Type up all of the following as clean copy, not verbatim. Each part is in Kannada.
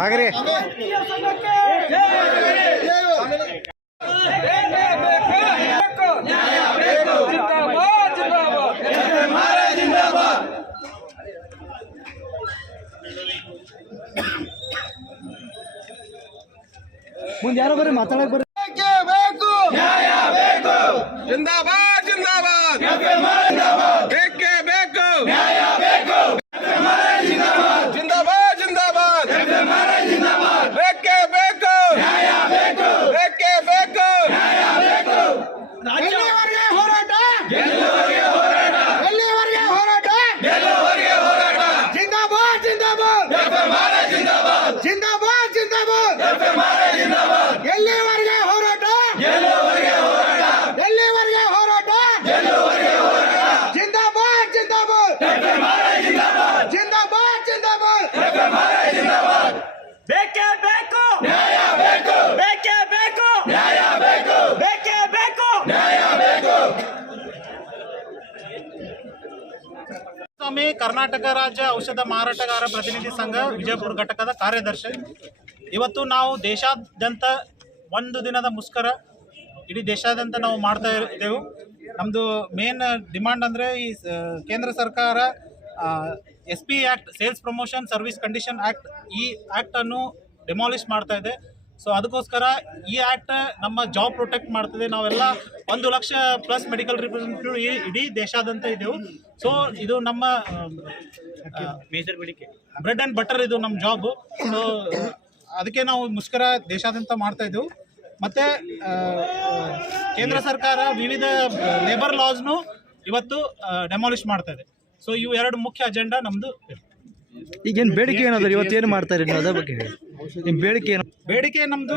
ಹಾಗ್ರಿ ಮುಂದೆ ಯಾರೋ ಬರ್ರಿ ಮಾತಾಡಕ್ ಬರ್ರಿ. ಜಿಂದಾಬಾದ್ ಜಿಂದಾಬಾದ್ ಬೇಕೇ ಬೇಕು ಜಿಂದಾಬಾದ್ ಜಿಂದಾಬಾದ್ ಬೇಕೇ ಬೇಕು ಬೇಕೇ ಬೇಕು ಎಲ್ಲಿವರೆಗೆ ಹೋರಾಟ ಎಲ್ಲಿವರೆಗೆ ಹೋರಾಟ ಜಿಂದಾಬಾದ್ ಜಿಂದಾಬಾದ್ ಜಿಂದಾಬಾದ್ ಜಿಂದಾಬಾದ್ ಎಲ್ಲಿವರೆಗೆ ಹೋರಾಟ ಎಲ್ಲಿವರೆಗೆ ಹೋರಾಟ ಜಿಂದಾಬಾದ್ ಜಿಂದಾಬಾದ್ ಜಿಂದಾಬಾದ್ ಜಿಂದಾಬಾದ್ ಬೇಕೇ ಬೇಕು ಬೇಕೇ ಬೇಕು ಬೇಕೇ ಬೇಕು. ಸ್ವಾಮಿ ಕರ್ನಾಟಕ ರಾಜ್ಯ ಔಷಧ ಮಾರಾಟಗಾರ ಪ್ರತಿನಿಧಿ ಸಂಘ ವಿಜಯಪುರ ಘಟಕದ ಕಾರ್ಯದರ್ಶಿ. ಇವತ್ತು ನಾವು ದೇಶಾದ್ಯಂತ ಒಂದು ದಿನದ ಮುಷ್ಕರ ಇಡೀ ದೇಶಾದ್ಯಂತ ನಾವು ಮಾಡ್ತಾ ಇದ್ದೇವೆ. ನಮ್ಮದು ಮೇನ್ ಡಿಮಾಂಡ್ ಅಂದರೆ ಈ ಕೇಂದ್ರ ಸರ್ಕಾರ SP act, sales promotion service condition act, ಈ ಆ್ಯಕ್ಟನ್ನು ಡೆಮಾಲಿಷ್ ಮಾಡ್ತಾ ಇದೆ. ಸೊ ಅದಕ್ಕೋಸ್ಕರ ಈ ಆ್ಯಕ್ಟ್ ನಮ್ಮ ಜಾಬ್ ಪ್ರೊಟೆಕ್ಟ್ ಮಾಡ್ತದೆ. ನಾವೆಲ್ಲ 1 ಲಕ್ಷ ಪ್ಲಸ್ ಮೆಡಿಕಲ್ ರಿಪ್ರೆಸೆಂಟೇಟಿವ್ ಇಡೀ ದೇಶಾದ್ಯಂತ ಇದ್ದೆವು. ಸೊ ಇದು ನಮ್ಮ ಮೇಜರ್ ಬೇಡಿಕೆ, ಬ್ರೆಡ್ ಆ್ಯಂಡ್ ಬಟರ್ ಇದು ನಮ್ಮ ಜಾಬು. ಸೊ ಅದಕ್ಕೆ ನಾವು ಮುಷ್ಕರ ದೇಶಾದ್ಯಂತ ಮಾಡ್ತಾ ಇದ್ದೆವು. ಮತ್ತು ಕೇಂದ್ರ ಸರ್ಕಾರ ವಿವಿಧ ಲೇಬರ್ ಲಾಸ್ನು ಇವತ್ತು ಡೆಮಾಲಿಷ್ ಮಾಡ್ತಾ ಇದೆ. ಸೊ ಇವು 2 ಮುಖ್ಯ ಅಜೆಂಡಾ ನಮ್ಮದು. ಈಗೇನು ಬೇಡಿಕೆ ಏನದ ಇವತ್ತೇನು ಮಾಡ್ತಾರೆ ನೀವು ಅದ್ರ ಬಗ್ಗೆ ನಿಮ್ಮ ಬೇಡಿಕೆ ಏನು? ಬೇಡಿಕೆ ನಮ್ಮದು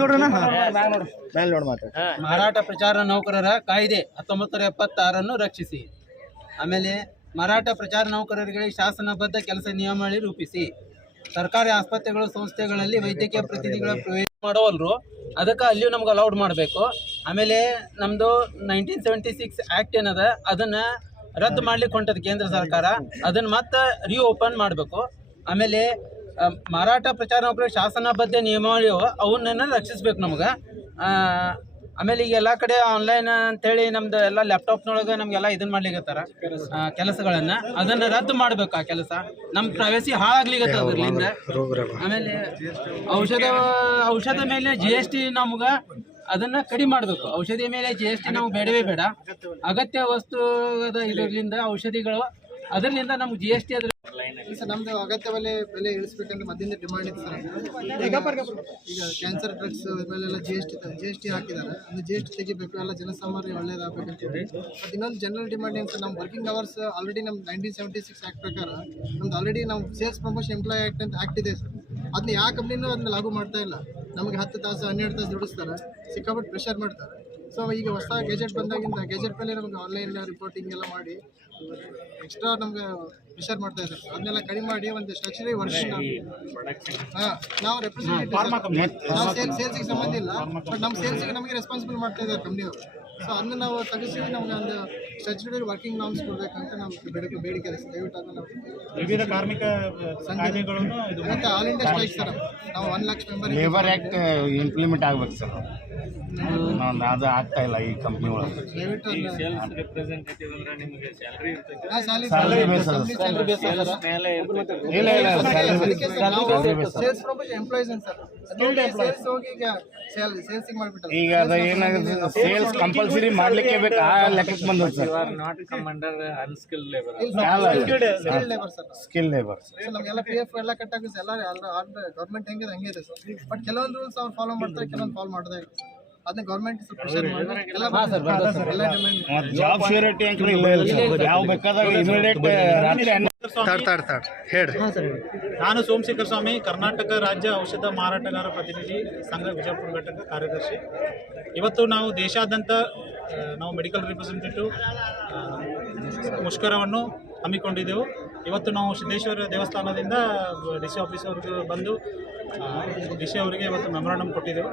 ನೋಡೋಣ. ಮಾರಾಟ ಪ್ರಚಾರ ನೌಕರರ ಕಾಯ್ದೆ 1976 ರಕ್ಷಿಸಿ. ಆಮೇಲೆ ಮಾರಾಟ ಪ್ರಚಾರ ನೌಕರರಿಗೆ ಶಾಸನಬದ್ಧ ಕೆಲಸ ನಿಯಮಾವಳಿ ರೂಪಿಸಿ. ಸರ್ಕಾರಿ ಆಸ್ಪತ್ರೆಗಳು ಸಂಸ್ಥೆಗಳಲ್ಲಿ ವೈದ್ಯಕೀಯ ಪ್ರತಿನಿಧಿಗಳ ಪ್ರವೇಶ ಮಾಡೋವಲ್ರು, ಅದಕ್ಕೆ ಅಲ್ಲಿಯೂ ನಮ್ಗೆ ಅಲೌಡ್ ಮಾಡಬೇಕು. ಆಮೇಲೆ ನಮ್ಮದು 1976 ಆ್ಯಕ್ಟ್ ಏನದ ಅದನ್ನು ರದ್ದು ಮಾಡ್ಲಿಕ್ಕೆ ಹೊಂಟದ ಕೇಂದ್ರ ಸರ್ಕಾರ, ಅದನ್ನು ಮತ್ತೆ ರೀಓಪನ್ ಮಾಡಬೇಕು. ಆಮೇಲೆ ಮಾರಾಟ ಪ್ರಚಾರ ನೌಕರರಿಗೆ ಶಾಸನಬದ್ಧ ನಿಯಮಾವಳಿ ಅವನ್ನ ರಕ್ಷಿಸ್ಬೇಕು ನಮ್ಗೆ. ಆಮೇಲೆ ಈಗ ಎಲ್ಲ ಕಡೆ ಆನ್ಲೈನ್ ಅಂತೇಳಿ ನಮ್ದು ಎಲ್ಲ ಲ್ಯಾಪ್ಟಾಪ್ನೊಳಗೆ ನಮಗೆಲ್ಲ ಇದನ್ನು ಮಾಡ್ಲಿಕ್ಕತ್ತಾರ ಕೆಲಸಗಳನ್ನು, ಅದನ್ನು ರದ್ದು ಮಾಡಬೇಕು. ಆ ಕೆಲಸ ನಮ್ಮ ಪ್ರೈವಸಿ ಹಾಳಾಗ್ಲಿಕ್ಕತ್ತ ಅದ್ರಲ್ಲಿಂದ. ಆಮೇಲೆ ಔಷಧ ಮೇಲೆ GST ನಮ್ಗೆ ಅದನ್ನು ಕಡಿಮೆ ಮಾಡಬೇಕು. ಔಷಧಿ ಮೇಲೆ GST ನಾವು ಬೇಡವೇ ಬೇಡ. ಅಗತ್ಯ ವಸ್ತುದ ಇದರಿಂದ ಔಷಧಿಗಳು ಅದರಿಂದ ನಮ್ಗೆ GST ಅದ್ರ ಸರ್ ನಮ್ದು ಅಗತ್ಯ ಬೆಲೆ ಇಳಿಸ್ಬೇಕಂತ ಮಧ್ಯದಿಂದ ಡಿಮಾಂಡ್ ಇತ್ತು ಸರ್. ಈಗ ಕ್ಯಾನ್ಸರ್ ಡ್ರಗ್ಸ್ ಮೇಲೆಲ್ಲ GST ಹಾಕಿದ್ದಾರೆ. ಅಂದ್ರೆ GST ತೆಗಿಬೇಕು, ಎಲ್ಲ ಜನಸಾಮಾನ್ಯ ಒಳ್ಳೇದಾಗಬೇಕಂತ ಹೇಳಿ. ಮತ್ತು ಇನ್ನೊಂದು ಜನರಲ್ ಡಿಮಾಂಡ್ ಏನು ಸರ್, ನಮ್ಮ ವರ್ಕಿಂಗ್ ಅವರ್ಸ್ ಆಲ್ರೆಡಿ ನಮ್ಮ 1976 ಆ್ಯಕ್ಟ್ ಪ್ರಕಾರ ನಮ್ದು ಆಲ್ರೆಡಿ ನಾವು ಸೇಲ್ಸ್ ಪ್ರಮೋಷನ್ ಎಂಪ್ಲಾಯ್ ಆ್ಯಕ್ಟ್ ಅಂತ ಆ್ಯಕ್ಟ್ ಇದೆ ಸರ್. ಅದನ್ನ ಯಾವ ಕಂಪ್ನಿನೂ ಅದನ್ನ ಲಾಗು ಮಾಡ್ತಾ ಇಲ್ಲ. ನಮಗೆ 10 ತಾಸು 12 ತಾಸು ದುಡಿಸ್ತಾರೆ, ಸಿಕ್ಕಾಪಟ್ಟು ಪ್ರೆಷರ್ ಮಾಡ್ತಾರೆ. ಸೊ ಈಗ ಹೊಸ ಗೆಜೆಟ್ ಬಂದಾಗಿಂದ ಗೆಜೆಟ್ ಮೇಲೆ ನಮಗೆ ಆನ್ಲೈನ್ ರಿಪೋರ್ಟಿಂಗ್ ಎಲ್ಲ ಮಾಡಿ ಎಕ್ಸ್ಟ್ರಾ ನಮ್ಗೆ ಪ್ರೆಷರ್ ಮಾಡ್ತಾ ಇದ್ದಾರೆ. ಅದನ್ನೆಲ್ಲ ಕಡಿಮೆ ಮಾಡಿ ಒಂದು ಸ್ಟ್ರಕ್ಚರಿ ವರ್ಷನ್ ನಾವು ರೆಪ್ರೆಸೆಂಟೇಟಿವ್, ನಾವು ಸೇಲ್ಸಿಗೆ ಸಂಬಂಧ ಇಲ್ಲ, ಬಟ್ ನಮ್ಮ ಸೇಲ್ಸಿಗೆ ನಮಗೆ ರೆಸ್ಪಾನ್ಸಿಬಲ್ ಮಾಡ್ತಾ ಇದ್ದಾರೆ ಕಂಪ್ನಿಯವರು. ಸೊ ಅದನ್ನ ನಾವು ತೆಗೆಸಿ ನಮ್ಗೆ ಒಂದು ಸ್ಟ್ರಕ್ಚರಿ ವರ್ಕಿಂಗ್ ನಾರ್ಮ್ಸ್ ಕೊಡಬೇಕಂತ ನಮ್ಗೆ ಬೇಡಿಕೆ ಇದೆ. ದಯವಿಟ್ಟು ಅದನ್ನು ವಿವಿಧ ಕಾರ್ಮಿಕ ಸಂಘಟನೆಗಳನ್ನು ಮತ್ತು ಆಲ್ ಇಂಡಿಯಾ ಸ್ಟ್ರೈಕ್ ಸರ್. ನಾವು 1 lakh member labour act implement ಆಗ್ಬೇಕು ಸರ್. ಅದು ಆಗ್ತಾ ಇಲ್ಲ ಈ ಕಂಪ್ನಿ ಒಳಗೆ. ದಯವಿಟ್ಟು ಸೇಲ್ಸ್ ಪ್ರಮೋಷನ್ ಎಂಪ್ಲಾಯೀಸ್ ಅಂತ ಸೇಲ್ಸ್ ಹೋಗಿ ಈಗ ಸೇಲ್ಸಿಗೆ ಮಾಡಿಬಿಟ್ಟು ಈಗ ಅದು ಏನಾಗುತ್ತೆ, ಸೇಲ್ಸ್ ಕಂಪಲ್ಸರಿ ಮಾಡ್ಲಿಕ್ಕೆ ಬೇಕು. ಆ ಲೆಕ್ಕಕ್ಕೆ ಬಂದದ್ದು ಸರ್. ಸ್ಕಿಲ್ ಲೇಬರ್ ನಮಗೆಲ್ಲ PF ಎಲ್ಲ ಕಟ್ಟಾಗಿ ಎಲ್ಲ ಗೌರ್ಮೆಂಟ್ ಹೆಂಗಿದೆ ಹಂಗೆ ಇದೆ ಸರ್. ಬಟ್ ಕೆಲವೊಂದು ರೂಲ್ಸ್ ಅವ್ರು ಫಾಲೋ ಮಾಡ್ತಾರೆ, ಕೆಲವೊಂದು ಫಾಲೋ ಮಾಡೋದೇ ಇಲ್ಲ. ಅದನ್ನ ಗೌರ್ಮೆಂಟ್ ಪ್ರೆಷರ್ ಮಾಡಿ ಎಲ್ಲ ಜಾಬ್ ಶ್ಯೂರಿಟಿ ಅಂತ ಯಾವ ಬೇಕಾದಾಗ ಇಮಿಡಿಯೇಟ್ ರಾತ್ರಿ ಹೇಳ್ರಿ. ನಾನು ಸೋಮಶೇಖರ್ ಸ್ವಾಮಿ, ಕರ್ನಾಟಕ ರಾಜ್ಯ ಔಷಧ ಮಾರಾಟಗಾರ ಪ್ರತಿನಿಧಿ ಸಂಘ ವಿಜಯಪುರ ಘಟಕ ಕಾರ್ಯದರ್ಶಿ. ಇವತ್ತು ನಾವು ದೇಶಾದ್ಯಂತ ನಾವು ಮೆಡಿಕಲ್ ರಿಪ್ರೆಸೆಂಟೇಟಿವ್ ಮುಷ್ಕರವನ್ನು ಹಮ್ಮಿಕೊಂಡಿದ್ದೆವು. ಇವತ್ತು ನಾವು ಸಿದ್ದೇಶ್ವರ ದೇವಸ್ಥಾನದಿಂದ DC ಆಫೀಸ್ವರೆಗೂ ಬಂದು ಡಿ ಸಿ ಅವರಿಗೆ ಇವತ್ತು ಮೆಮೊರಾಂಡಮ್ ಕೊಟ್ಟಿದ್ದೆವು.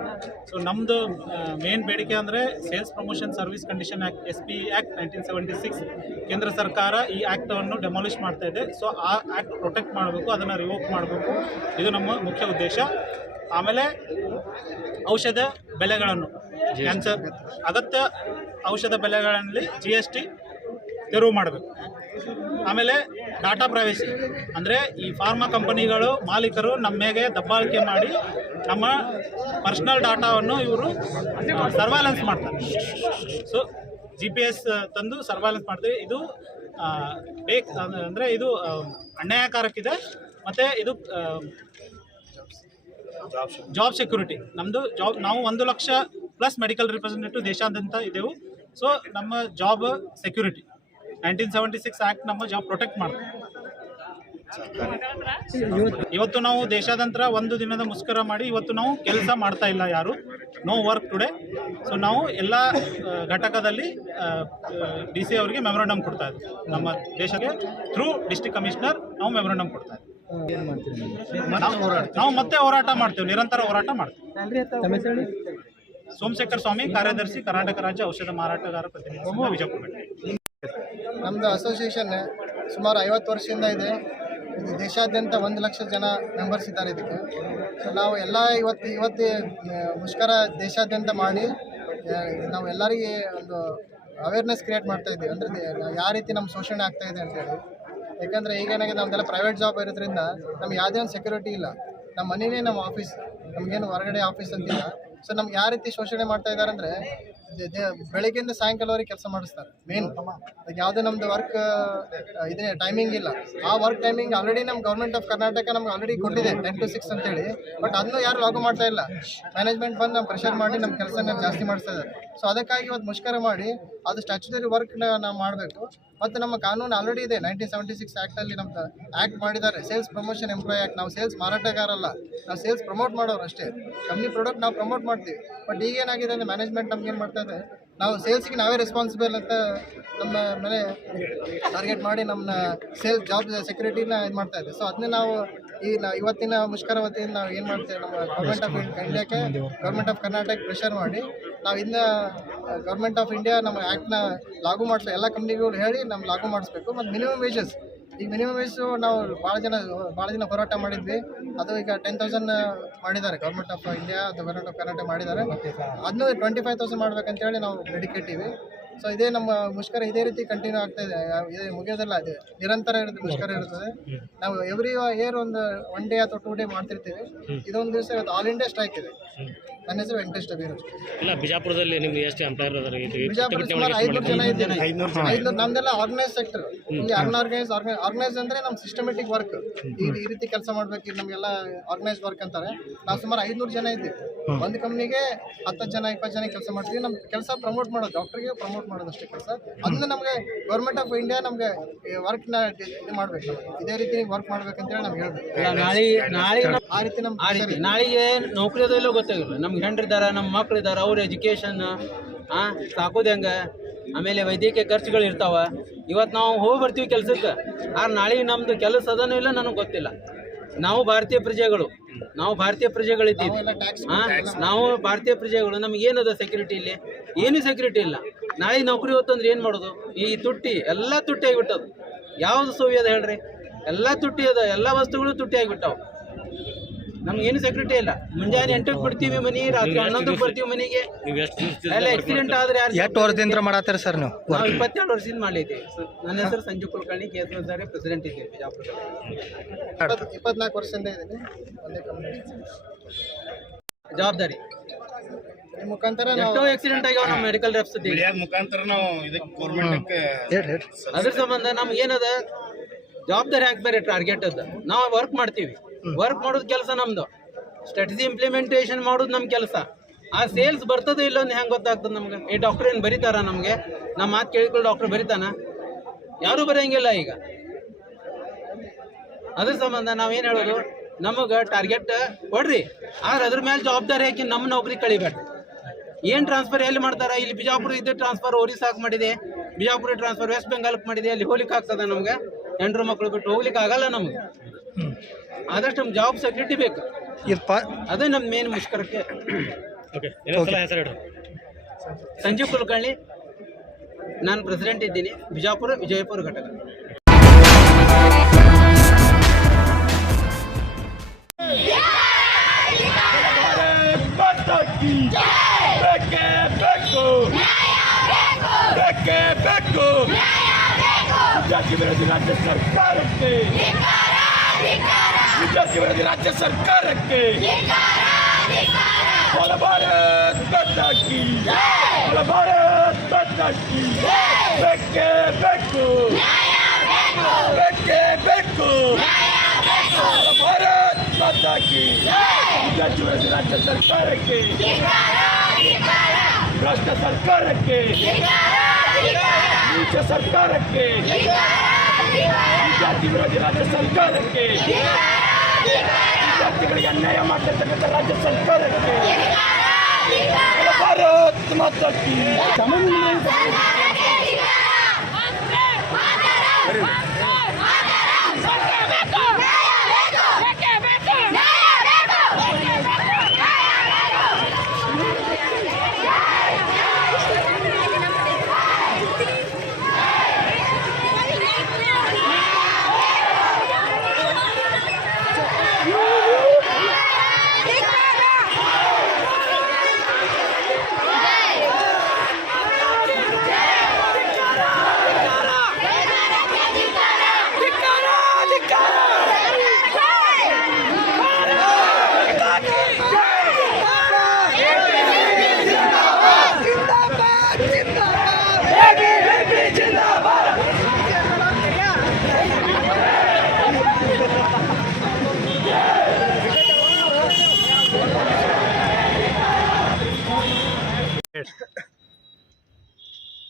ಸೊ ನಮ್ಮದು ಮೇನ್ ಬೇಡಿಕೆ ಅಂದರೆ sales promotion service condition act SP act 1976 ಕೇಂದ್ರ ಸರ್ಕಾರ ಈ ಆ್ಯಕ್ಟನ್ನು ಡೆಮಾಲಿಷ್ ಮಾಡ್ತಾ ಇದೆ. ಸೊ ಆ ಆ್ಯಕ್ಟ್ ಪ್ರೊಟೆಕ್ಟ್ ಮಾಡಬೇಕು, ಅದನ್ನು ರಿವೋಕ್ ಮಾಡಬೇಕು, ಇದು ನಮ್ಮ ಮುಖ್ಯ ಉದ್ದೇಶ. ಆಮೇಲೆ ಔಷಧ ಬೆಲೆಗಳನ್ನು ಕ್ಯಾನ್ಸರ್ ಅಗತ್ಯ ಔಷಧ ಬೆಲೆಗಳಲ್ಲಿ GST ತೆರವು ಮಾಡಬೇಕು. ಆಮೇಲೆ ಡಾಟಾ ಪ್ರೈವೇಸಿ ಅಂದರೆ ಈ ಫಾರ್ಮಾ ಕಂಪನಿಗಳು ಮಾಲೀಕರು ನಮ್ಮ ಮೇಲೆ ದಬ್ಬಾಳಿಕೆ ಮಾಡಿ ನಮ್ಮ ಪರ್ಸ್ನಲ್ ಡಾಟಾವನ್ನು ಇವರು ಸರ್ವೈಲೆನ್ಸ್ ಮಾಡ್ತಾರೆ. ಸೊ GPS ತಂದು ಸರ್ವೈಲೆನ್ಸ್ ಮಾಡ್ತೀವಿ. ಇದು ಅಂದರೆ ಇದು ಅನ್ಯಾಯಕಾರಕ್ಕಿದೆ ಮತ್ತು ಇದು ಜಾಬ್ ಸೆಕ್ಯೂರಿಟಿ. ನಮ್ಮದು ಜಾಬ್ ನಾವು 1 ಲಕ್ಷ ಪ್ಲಸ್ ಮೆಡಿಕಲ್ ರಿಪ್ರೆಸೆಂಟೇಟಿವ್ ದೇಶಾದ್ಯಂತ ಇದ್ದೆವು. ಸೊ ನಮ್ಮ ಜಾಬ್ ಸೆಕ್ಯೂರಿಟಿ 1976 ಆ್ಯಕ್ಟ್ ನಮ್ಮ ಜಾಬ್ ಪ್ರೊಟೆಕ್ಟ್ ಮಾಡ್ತೀವಿ. ಇವತ್ತು ನಾವು ದೇಶಾದ್ಯಂತ 1 ದಿನದ ಮುಷ್ಕರ ಮಾಡಿ ಇವತ್ತು ನಾವು ಕೆಲಸ ಮಾಡ್ತಾ ಇಲ್ಲ, ಯಾರು ನೋ ವರ್ಕ್ ಟುಡೇ. ಸೊ ನಾವು ಎಲ್ಲ ಘಟಕದಲ್ಲಿ DC ಅವರಿಗೆ ಮೆಮೊರಾಂಡಮ್ ಕೊಡ್ತಾ ಇದ್ದೀವಿ. ನಮ್ಮ ದೇಶಕ್ಕೆ ಥ್ರೂ ಡಿಸ್ಟ್ರಿಕ್ಟ್ ಕಮಿಷನರ್ ನಾವು ಮೆಮೊರಾಂಡಮ್ ಕೊಡ್ತಾ ಇದ್ದೀವಿ. ನಾವು ಮತ್ತೆ ಹೋರಾಟ ಮಾಡ್ತೇವೆ, ನಿರಂತರ ಹೋರಾಟ ಮಾಡ್ತೇವೆ. ಸೋಮಶೇಖರ್ ಸ್ವಾಮಿ, ಕಾರ್ಯದರ್ಶಿ, ಕರ್ನಾಟಕ ರಾಜ್ಯ ಔಷಧ ಮಾರಾಟಗಾರ ಪ್ರತಿನಿಧಿ ಸಂಘ, ವಿಜಯಪುರ. ನಮ್ಮದು ಅಸೋಸಿಯೇಷನ್ ಸುಮಾರು 50 ವರ್ಷದಿಂದ ಇದೆ. ಇದು ದೇಶಾದ್ಯಂತ 1 ಲಕ್ಷ ಜನ ಮೆಂಬರ್ಸ್ ಇದ್ದಾರೆ ಇದಕ್ಕೆ. ಸೊ ನಾವು ಎಲ್ಲ ಇವತ್ತು ಮುಷ್ಕರ ದೇಶಾದ್ಯಂತ ಮಾಡಿ ನಾವು ಎಲ್ಲರಿಗೆ ಒಂದು ಅವೇರ್ನೆಸ್ ಕ್ರಿಯೇಟ್ ಮಾಡ್ತಾ ಇದ್ದೀವಿ. ಅಂದರೆ ಯಾವ ರೀತಿ ನಮ್ಮ ಶೋಷಣೆ ಆಗ್ತಾ ಇದೆ ಅಂತೇಳಿ. ಯಾಕಂದರೆ ಈಗೇನಾಗಿದೆ, ನಮ್ಮದೆಲ್ಲ ಪ್ರೈವೇಟ್ ಜಾಬ್ ಇರೋದ್ರಿಂದ ನಮ್ಗೆ ಯಾವುದೇ ಒಂದು ಸೆಕ್ಯೂರಿಟಿ ಇಲ್ಲ. ನಮ್ಮ ಮನೆಯೇ ನಮ್ಮ ಆಫೀಸ್, ನಮಗೇನು ಹೊರಗಡೆ ಆಫೀಸ್ ಅಂತಿಲ್ಲ. ಸೊ ನಮ್ಗೆ ಯಾವ ರೀತಿ ಶೋಷಣೆ ಮಾಡ್ತಾ ಇದ್ದಾರೆ ಅಂದರೆ ಬೆಳಗ್ಗೆಯಿಂದ ಸಾಯಂಕಾಲವರೆಗೆ ಕೆಲಸ ಮಾಡಿಸ್ತಾರೆ. ಮೇನ್ ಯಾವುದೇ ನಮ್ಮದು ವರ್ಕ್ ಇದೆ ಟೈಮಿಂಗ್ ಇಲ್ಲ. ಆ ವರ್ಕ್ ಟೈಮಿಂಗ್ ಆಲ್ರೆಡಿ ನಮ್ಮ ಗೌರ್ಮೆಂಟ್ ಆಫ್ ಕರ್ನಾಟಕ ನಮ್ಗೆ ಆಲ್ರೆಡಿ ಕೊಟ್ಟಿದೆ 10 to 6 ಅಂತೇಳಿ. ಬಟ್ ಅದನ್ನು ಯಾರು ಲಾಗು ಮಾಡ್ತಾ ಇಲ್ಲ. ಮ್ಯಾನೇಜ್ಮೆಂಟ್ ಬಂದು ನಮ್ಮ ಪ್ರೆಷರ್ ಮಾಡಿ ನಮ್ಮ ಕೆಲಸನ ಜಾಸ್ತಿ ಮಾಡಿಸ್ತಾ ಇದ್ದಾರೆ. ಸೊ ಅದಕ್ಕಾಗಿ ಇವತ್ತು ಮುಷ್ಕರ ಮಾಡಿ ಅದು ಸ್ಟ್ಯಾಚ್ಯುಟರಿ ವರ್ಕ್ನ ನಾವು ಮಾಡಬೇಕು. ಮತ್ತು ನಮ್ಮ ಕಾನೂನು ಆಲ್ರೆಡಿ ಇದೆ 1976 ಆ್ಯಕ್ಟಲ್ಲಿ ನಮ್ದು ಆ್ಯಕ್ಟ್ ಮಾಡಿದ್ದಾರೆ, ಸೇಲ್ಸ್ ಪ್ರಮೋಷನ್ ಎಂಪ್ಲಾಯ್ ಆ್ಯಕ್ಟ್. ನಾವು ಸೇಲ್ಸ್ ಮಾರಾಟಗಾರಲ್ಲ, ನಾವು ಸೇಲ್ಸ್ ಪ್ರಮೋಟ್ ಮಾಡೋರು ಅಷ್ಟೇ. ಕಂಪ್ನಿ ಪ್ರಾಡಕ್ಟ್ ನಾವು ಪ್ರಮೋಟ್ ಮಾಡ್ತೀವಿ. ಬಟ್ ಈಗೇನಾಗಿದೆ ಅಂದರೆ ಮ್ಯಾನೇಜ್ಮೆಂಟ್ ನಮ್ಗೆ ಏನು ಮಾಡ್ತಾ ಇದೆ, ನಾವು ಸೇಲ್ಸ್ಗೆ ನಾವೇ ರೆಸ್ಪಾನ್ಸಿಬಲ್ ಅಂತ ನಮ್ಮ ಮೇಲೆ ಟಾರ್ಗೆಟ್ ಮಾಡಿ ನಮ್ಮನ್ನ ಸೇಲ್ಸ್ ಜಾಬ್ ಸೆಕ್ಯೂರಿಟಿನ ಇದು ಮಾಡ್ತಾ ಇದೆ. ಸೊ ಅದನ್ನೇ ನಾವು ಇವತ್ತಿನ ಮುಷ್ಕರ ವತಿಯಿಂದ ನಾವು ಏನು ಮಾಡ್ತೇವೆ, ನಮ್ಮ ಗೌರ್ಮೆಂಟ್ ಆಫ್ ಇಂಡಿಯಾಕ್ಕೆ, ಗೌರ್ಮೆಂಟ್ ಆಫ್ ಕರ್ನಾಟಕ ಪ್ರೆಷರ್ ಮಾಡಿ ನಾವು ಇನ್ನು ಗೌರ್ಮೆಂಟ್ ಆಫ್ ಇಂಡಿಯಾ ನಮ್ಮ ಆ್ಯಕ್ಟ್ನ ಲಾಗು ಮಾಡಿಸ್ಬೇಕು. ಎಲ್ಲ ಕಂಪ್ನಿಗಳು ಹೇಳಿ ನಮ್ಮ ಲಾಗು ಮಾಡಿಸ್ಬೇಕು. ಮತ್ತು ಮಿನಿಮಮ್ ವೇಜಸ್, ಈಗ ಮಿನಿಮಮ್ ವೇಜು ನಾವು ಭಾಳ ದಿನ ಹೋರಾಟ ಮಾಡಿದ್ವಿ. ಅದು ಈಗ 10,000 ಮಾಡಿದ್ದಾರೆ ಗೌರ್ಮೆಂಟ್ ಆಫ್ ಇಂಡಿಯಾ ಅಥವಾ ಗೌರ್ಮೆಂಟ್ ಆಫ್ ಕರ್ನಾಟಕ ಮಾಡಿದ್ದಾರೆ. ಅದನ್ನು 25,000 ಮಾಡ್ಬೇಕಂತೇಳಿ ನಾವು ಬೇಡಿಕೆಟ್ಟಿವಿ. ಸೊ ಇದೇ ನಮ್ಮ ಮುಷ್ಕರ ಇದೇ ರೀತಿ ಕಂಟಿನ್ಯೂ ಆಗ್ತಾ ಇದೆ, ಇದು ಮುಗಿಯೋದಿಲ್ಲ. ಇದೆ ನಿರಂತರ ಇರುತ್ತೆ, ಮುಷ್ಕರ ಇರ್ತದೆ. ನಾವು ಎವ್ರಿ ಇಯರ್ ಒಂದು 1 ಡೇ ಅಥವಾ 2 ಡೇ ಮಾಡ್ತಿರ್ತೀವಿ. ಇದೊಂದು ದಿವಸ ಇವತ್ತು ಆಲ್ ಇಂಡಿಯಾ ಸ್ಟ್ರೈಕ್ ಇದೆ. ನನ್ನ ಹೆಸರು ವೆಂಕಟೇಶ್ ಡಬೀರ್. ಇಲ್ಲ, ಬಿಜಾಪುರದಲ್ಲಿ ನಿಮ್ಗೆ ಎಷ್ಟು ಎಂಪ್ಲಾಯರ್ ಅದಾರೆ? ಬಿಜಾಪುರ ಸುಮಾರು 500 ಜನ ಇದ್ದೇನೆ. 500 ನಮ್ದೆಲ್ಲ ಆರ್ಗನೈಸ್ ಸೆಕ್ಟರ್. ಇಲ್ಲಿ ಆರ್ಗನೈಸ್ ಅಂದ್ರೆ ನಮ್ಮ ಸಿಸ್ಟಮೆಟಿಕ್ ವರ್ಕ್. ಈ ರೀತಿ ಕೆಲಸ ಮಾಡ್ಬೇಕು, ನಮಗೆಲ್ಲ ಆರ್ಗನೈಸ್ ವರ್ಕ್ ಅಂತಾರೆ. ನಾವು ಸುಮಾರು 500 ಜನ ಇದ್ದೀವಿ. ಒಂದು ಕಂಪ್ನಿಗೆ 10 ಜನ 20 ಜನ ಕೆಲಸ ಮಾಡ್ತೀವಿ. ನಮ್ಮ ಕೆಲಸ ಪ್ರಮೋಟ್ ಮಾಡೋದು, ಡಾಕ್ಟರ್ಗೆ ಪ್ರಮೋಟ್ ಮಾಡೋದು ಅಷ್ಟೇ ಕೆಲಸ. ಅದನ್ನ ನಮಗೆ ಗೌರ್ಮೆಂಟ್ ಆಫ್ ಇಂಡಿಯಾ ನಮಗೆ ವರ್ಕ್ನ ಇದು ಮಾಡ್ಬೇಕು, ಇದೇ ರೀತಿ ವರ್ಕ್ ಮಾಡ್ಬೇಕಂತೇಳಿ ನಮ್ಗೆ ಹೇಳ್ಬೇಕು. ಆ ರೀತಿ ನಮ್ಮ ನಾಳೆಗೆ ನೌಕರಿ ಅದೋ ಇಲ್ಲೋ ಗೊತ್ತಾಗಿಲ್ಲ. ನಮ್ಗೆ ಹೆಂಡ್ರಿದ್ದಾರೆ, ನಮ್ಮ ಮಕ್ಳಿದ್ದಾರೆ, ಅವ್ರ ಎಜುಕೇಷನ್ ಸಾಕೋದು ಹೆಂಗೆ, ಆಮೇಲೆ ವೈದ್ಯಕೀಯ ಖರ್ಚುಗಳು ಇರ್ತಾವ. ಇವತ್ತು ನಾವು ಹೋಗಿ ಬರ್ತೀವಿ ಕೆಲ್ಸಕ್ಕೆ, ನಾಳೆ ನಮ್ಮದು ಕೆಲಸ ಅದನೂ ಇಲ್ಲ, ನನಗೆ ಗೊತ್ತಿಲ್ಲ. ನಾವು ಭಾರತೀಯ ಪ್ರಜೆಗಳಿದ್ದೀವಿ. ನಾವು ಭಾರತೀಯ ಪ್ರಜೆಗಳು. ನಮಗೇನದ ಸೆಕ್ಯೂರಿಟಿ ಇಲ್ಲಿ? ಏನೂ ಸೆಕ್ಯೂರಿಟಿ ಇಲ್ಲ. ನಾಳೆ ನೌಕರಿ ಹೊತ್ತಂದ್ರೆ ಏನು ಮಾಡೋದು? ಈ ತುಟ್ಟಿ ಎಲ್ಲ ತುಟ್ಟಿ ಆಗಿಬಿಟ್ಟದು. ಯಾವುದು ಸುವಿ ಅದ ಹೇಳ್ರಿ? ಎಲ್ಲ ತುಟ್ಟಿ ಅದ, ಎಲ್ಲ ವಸ್ತುಗಳು ತುಟ್ಟಿ ಆಗಿಬಿಟ್ಟಾವ. ನಮ್ಗೇನು ಸೆಕ್ಯೂರಿಟಿ ಇಲ್ಲ. ಮುಂಜಾನೆ 8ಕ್ಕೆ ಬಿಡ್ತೀವಿ ಮನೆ, ರಾತ್ರಿ 11ಕ್ಕೆ ಬರ್ತೀವಿ ಮನೆಗೆ. ಎಲ್ಲ ಆಕ್ಸಿಡೆಂಟ್ ಆದ್ರೆ ಎಷ್ಟು ವರ್ಷದಿಂದ ಮಾಡತ್ತೀರಿ ಸರ್ ನೀವು? ನಾವು 22 ವರ್ಷದಿಂದ ಮಾಡಿದ್ದೀವಿ. ನನ್ನ ಹೆಸರು ಸಂಜು ಕುಲಕರ್ಣಿ, KSSRA ಪ್ರೆಸಿಡೆಂಟ್ ಇದ್ದೀವಿ ಬಿಜಾಪುರದಲ್ಲಿ. 24 ವರ್ಷದಿಂದ ಇದ್ದೀನಿ ಒಂದೇ ಕಂಪ್ನಿ. ಜವಾಬ್ದಾರಿ ಈ ಮುಖಾಂತರ ಎಷ್ಟೋ ಆಕ್ಸಿಡೆಂಟ್ ಆಗ್ಯಾವ ನಮ್ಮ ಮೆಡಿಕಲ್ ರೆಪ್ಸ್ ಮುಖಾಂತರ ನಾವು ಇದಕ್ಕೆ ಗೌರ್ಮೆಂಟ್ ಅದ್ರ ಸಂಬಂಧ ನಮ್ಗೆ ಏನದ ಜವಾಬ್ದಾರಿ ಹಾಕ್ಬೇರೆ ಟಾರ್ಗೆಟ್ ಅದ. ನಾವು ವರ್ಕ್ ಮಾಡ್ತೀವಿ, ವರ್ಕ್ ಮಾಡೋದು ಕೆಲಸ ನಮ್ದು. ಸ್ಟ್ರಾಟಜಿ ಇಂಪ್ಲಿಮೆಂಟೇಷನ್ ಮಾಡೋದು ನಮ್ಮ ಕೆಲಸ. ಆ ಸೇಲ್ಸ್ ಬರ್ತದೆ ಇಲ್ಲ ಅಂತ ಹೆಂಗೆ ಗೊತ್ತಾಗ್ತದೆ ನಮ್ಗೆ? ಈ ಡಾಕ್ಟರ್ ಏನು ಬರೀತಾರ ನಮಗೆ? ನಮ್ಮ ಮಾತು ಕೇಳಿಕೊಂಡು ಡಾಕ್ಟರ್ ಬರೀತಾನ? ಯಾರೂ ಬರೆಯಂಗಿಲ್ಲ ಈಗ. ಅದ್ರ ಸಂಬಂಧ ನಾವೇನು ಹೇಳೋದು, ನಮಗೆ ಟಾರ್ಗೆಟ್ ಕೊಡ್ರಿ, ಆದ್ರೆ ಅದ್ರ ಮೇಲೆ ಜವಾಬ್ದಾರಿ ಹಾಕಿ ನಮ್ಮ ನೌಕರಿ ಕಳಿಬೇಡ್ರಿ. ಏನು ಟ್ರಾನ್ಸ್ಫರ್ ಎಲ್ಲಿ ಮಾಡ್ತಾರೆ? ಇಲ್ಲಿ ಬಿಜಾಪುರ ಇದ್ದ ಟ್ರಾನ್ಸ್ಫರ್ ಒರಿಸ್ಸಾಕ್ ಮಾಡಿದೆ, ಬಿಜಾಪುರ ಟ್ರಾನ್ಸ್ಫರ್ ವೆಸ್ಟ್ ಬೆಂಗಾಲ್ಗೆ ಮಾಡಿದೆ. ಅಲ್ಲಿ ಹೋಗ್ಲಿಕ್ಕೆ ಆಗ್ತದೆ ನಮ್ಗೆ? ಹೆಂಡ್ರು ಮಕ್ಕಳು ಬಿಟ್ಟು ಹೋಗ್ಲಿಕ್ಕೆ ಆಗಲ್ಲ ನಮ್ಗೆ. ಆದಷ್ಟು ನಮ್ಗೆ ಜಾಬ್ ಸೆಕ್ಯೂರಿಟಿ ಬೇಕು. ಇದು ಅದೇ ನಮ್ಮ ಮೇನ್ ಮುಷ್ಕರಕ್ಕೆ. ಓಕೆ ಇನ್ನೊಂದ್ಸಲ ಹೆಸರು ಹೇಳ್ರಿ. ಸಂಜೀವ್ ಕುಲಕರ್ಣಿ, ನಾನು ಪ್ರೆಸಿಡೆಂಟ್ ಇದ್ದೀನಿ, ಬಿಜಾಪುರ ವಿಜಯಪುರ ಘಟಕ. ವಿದ್ಯಾರ್ಥಿ ವಿರೋಧಿ ರಾಜ್ಯ ಸರ್ಕಾರಕ್ಕೆ, ವಿದ್ಯಾರ್ಥಿ ವಿರೋಧಿ ರಾಜ್ಯ ಸರ್ಕಾರಕ್ಕೆ बोल भारत माता की, बोल भारत माता की। बेके बेको, बेके बेको, बोल भारत माता की। विद्यार्थी विरोधी राज्य सरकार के, भ्रष्ट सरकार के, नीच सरकार के, विद्यार्थी विरोधी राज्य सरकार के, ವಿದ್ಯಾರ್ಥಿಗಳಿಗೆ ಅನ್ಯಾಯ ಮಾಡ್ತಿರ್ತಕ್ಕಂಥ ರಾಜ್ಯ ಸರ್ಕಾರಕ್ಕೆ ಭಾರತ್ ಮಾತಾ ಕೀ.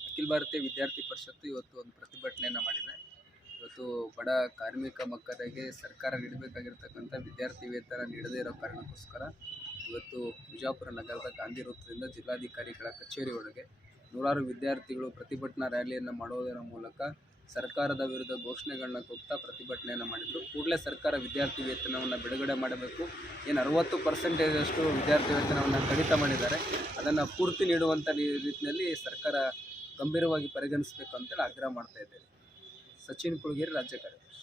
ಅಖಿಲ ಭಾರತೀಯ ವಿದ್ಯಾರ್ಥಿ ಪರಿಷತ್ತು ಇವತ್ತು ಒಂದು ಪ್ರತಿಭಟನೆಯನ್ನು ಮಾಡಿದೆ. ಇವತ್ತು ಬಡ ಕಾರ್ಮಿಕ ಮಕ್ಕಳಿಗೆ ಸರ್ಕಾರ ನೀಡಬೇಕಾಗಿರ್ತಕ್ಕಂಥ ವಿದ್ಯಾರ್ಥಿ ವೇತನ ನೀಡದೇ ಇರೋ ಕಾರಣಕ್ಕೋಸ್ಕರ ಇವತ್ತು ವಿಜಯಪುರ ನಗರದ ಗಾಂಧಿ ವೃತ್ತದಿಂದ ಜಿಲ್ಲಾಧಿಕಾರಿಗಳ ಕಚೇರಿ ಒಳಗೆ ನೂರಾರು ವಿದ್ಯಾರ್ಥಿಗಳು ಪ್ರತಿಭಟನಾ ರ್ಯಾಲಿಯನ್ನು ಮಾಡುವುದರ ಮೂಲಕ ಸರ್ಕಾರದ ವಿರುದ್ಧ ಘೋಷಣೆಗಳನ್ನ ಕೂಗ್ತಾ ಪ್ರತಿಭಟನೆಯನ್ನು ಮಾಡಿದರು. ಕೂಡಲೇ ಸರ್ಕಾರ ವಿದ್ಯಾರ್ಥಿ ವೇತನವನ್ನು ಬಿಡುಗಡೆ ಮಾಡಬೇಕು. ಏನು 60% ವಿದ್ಯಾರ್ಥಿ ವೇತನವನ್ನು ಕಡಿತ ಮಾಡಿದ್ದಾರೆ, ಅದನ್ನು ಪೂರ್ತಿ ನೀಡುವಂಥ ರೀತಿಯಲ್ಲಿ ಸರ್ಕಾರ ಗಂಭೀರವಾಗಿ ಪರಿಗಣಿಸಬೇಕು ಅಂತೇಳಿ ಆಗ್ರಹ ಮಾಡ್ತಾ ಇದ್ದೇವೆ. ಸಚಿನ್ ಕುಳಗೇರಿ, ರಾಜ್ಯ ಕಾರ್ಯದರ್ಶಿ.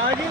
राजू